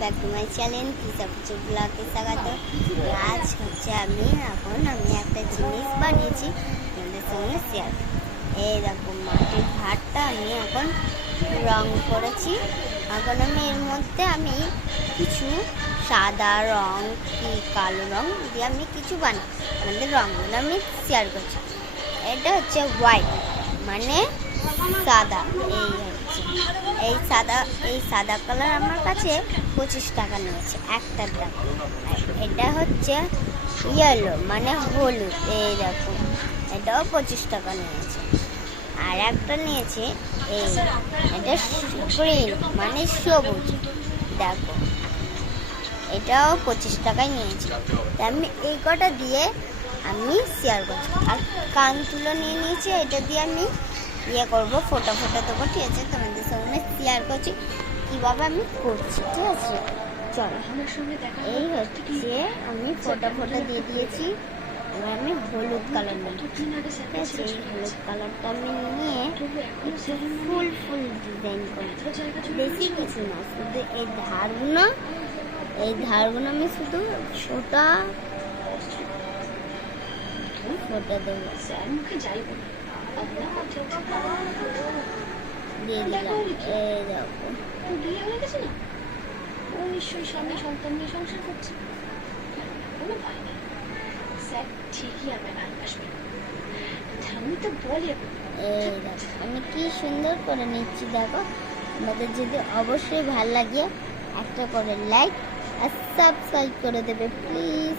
Back to my channel Tisha Puchu ব্লগে স্বাগত। আজ হচ্ছে আমি একটা জিনিস বানিয়েছি আপনাদের সঙ্গে শেয়ার। এই দেখো মাটির ভাতটা আমি এখন রং করেছি। এখন আমি এর মধ্যে কিছু সাদা রং কি কালো রং দিয়ে আমি কিছু বানাই, আমাদের রঙগুলো আমি শেয়ার করছি। এটা হচ্ছে হোয়াইট মানে সাদা। এই সাদা কালার আমার কাছে 25 টাকা নিয়েছে একটার দাম। এটা হচ্ছে ইয়েলো মানে হলুদ, এই দেখো এটাও 25 টাকা নিয়েছে। আর একটা নিয়েছে এটা গ্রিন মানে সবুজ, দেখো এটাও 25 টাকায় নিয়েছি। আমি এই কটা দিয়ে আমি শেয়ার করছি। আর কান তুলো নিয়ে নিয়েছি, এটা দিয়ে আমি করবো, ফোটো দেবো, ঠিক আছে? তোমাদের সঙ্গে শেয়ার করছি কীভাবে আমি করছি, ঠিক আছে? চলো, এই হচ্ছে আমি ফোটো দিয়ে দিয়েছি। এবার আমি হলুদ কালার নিই, ঠিক আছে? এই হলুদ কালারটা আমি নিয়ে ফুল ডিজাইন করি, বেশি কিছু না, শুধু এই ধারগুলো আমি শুধু ফোটা দেবো। দিয়ে দিলাম, এই দেখো বিয়ে হয়ে গেছে না, ও নিশ্চয়ই স্বামী সন্তান নিয়ে সংসার করছে। কোনো ভয় নেই, স্যার ঠিকই আমায় ভালোবাসবে। আমি তো বলে এই দেখো আমি কি সুন্দর করে নিচ্ছি। দেখো, আমাদের যদি অবশ্যই ভালো লাগে একটা করে লাইক আর সাবস্ক্রাইব করে দেবে প্লিজ।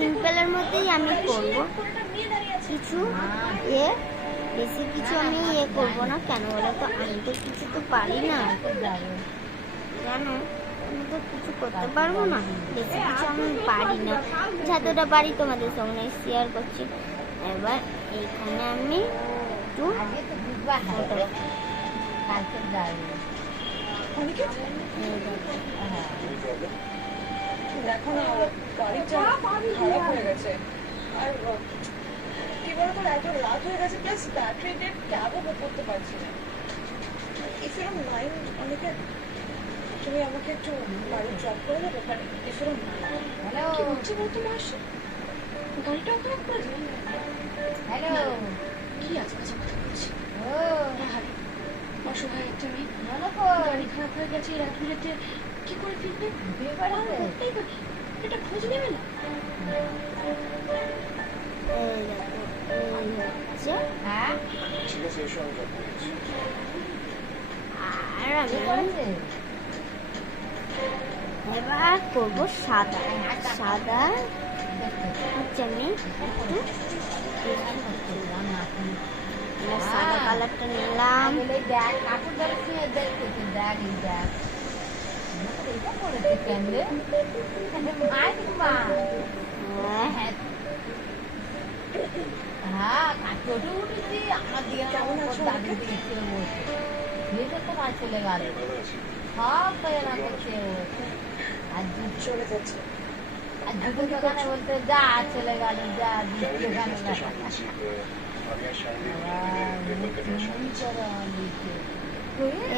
সিম্পলের মধ্যেই আমি করবো, কিছু বেশি কিছু আমি করবো না। কেন বলো তো, আমি তো কিছু তো পারি না, জানো আমি তো কিছু করতে পারবো না, বেশি কিছু আমি পারি না। যতটা পারি তোমাদের সঙ্গে শেয়ার করছি। এবার এইখানে আমি একটু দেখো না, বাড়িটা খারাপ হয়ে গেছে। আর কি বলতো, এত রাত হয়ে গেছে, প্লাস ব্যাটারি ডেট ক্যাবও বুক করতে পারছি না। ইফ ইউ ডোন্ট মাইন্ড, অনেকে তুমি আমাকে একটু বাড়ি ড্রপ করে দেবে? মানে ইফ ইউ ডোন্ট মাইন্ড। কি হচ্ছে বলতো মাসি, গাড়িটাও খারাপ করে দিল। হ্যালো, কি আজকাল কথা বলছি? অসহায় একটা মেয়ে, গাড়ি খারাপ হয়ে গেছে, রাত বিরেতে কি করে ফিরবে? এটা খোঁজ নেবে না? আর আমি এবার করবো সাদা হচ্ছে আমি সাদা কালারটা নিলাম। চলে গেল সব করছে আর চলে যাচ্ছে। আর দুটো দোকানে বলতে যা চলে গেল, যা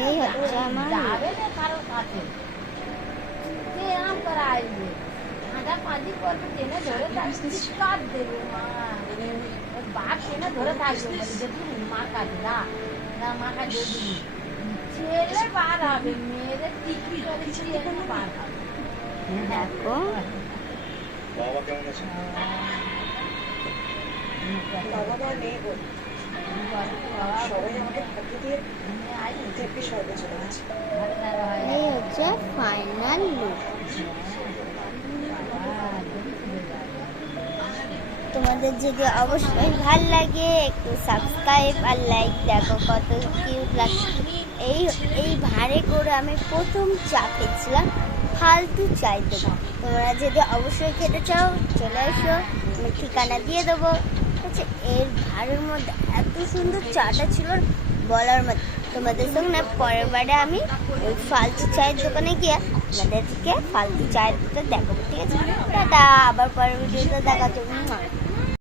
এই হচ্ছে আমার যাবে না কারোর কাছে, যে আম করে আসবে হাঁটা পাঁচি করবে, টেনে ধরে কাট দেবে মা। ওর বাপ টেনে ধরে থাকবে, বলে দেখুন মা কাটে না, মা কাটে দিবি। ছেলে বার হবে, মেয়েরে টিকরি করে ছেলে বার হবে। দেখো বাবা কেমন আছে? বাবা মা নেই বল, সবাই আমাকে ফাঁকি দিয়ে দেখবি সর্বে চলে গেছে। এই হচ্ছে ফাইনাল লুক। তোমাদের যদি অবশ্যই ভালো লাগে একটু সাবস্ক্রাইব আর লাইক। দেখো কত কিউট লাগছে। এই ভাড়ে করে আমি প্রথম চা খেয়েছিলাম, ফালতু চাই দেবো। তোমরা যদি অবশ্যই খেতে চাও চলে এসো, আমি ঠিকানা দিয়ে দেবো, ঠিক আছে? এর ভাড়ের মধ্যে এত সুন্দর চাটা ছিল বলার মধ্যে। তোমাদের সঙ্গে পরের বারে আমি ওই ফালতু চায়ের দোকানে গিয়ে আমাদেরকে ফালতু চায়ের দেখাবো, ঠিক আছে? টাটা, আবার পরের ভিডিওতে দেখা যাবে।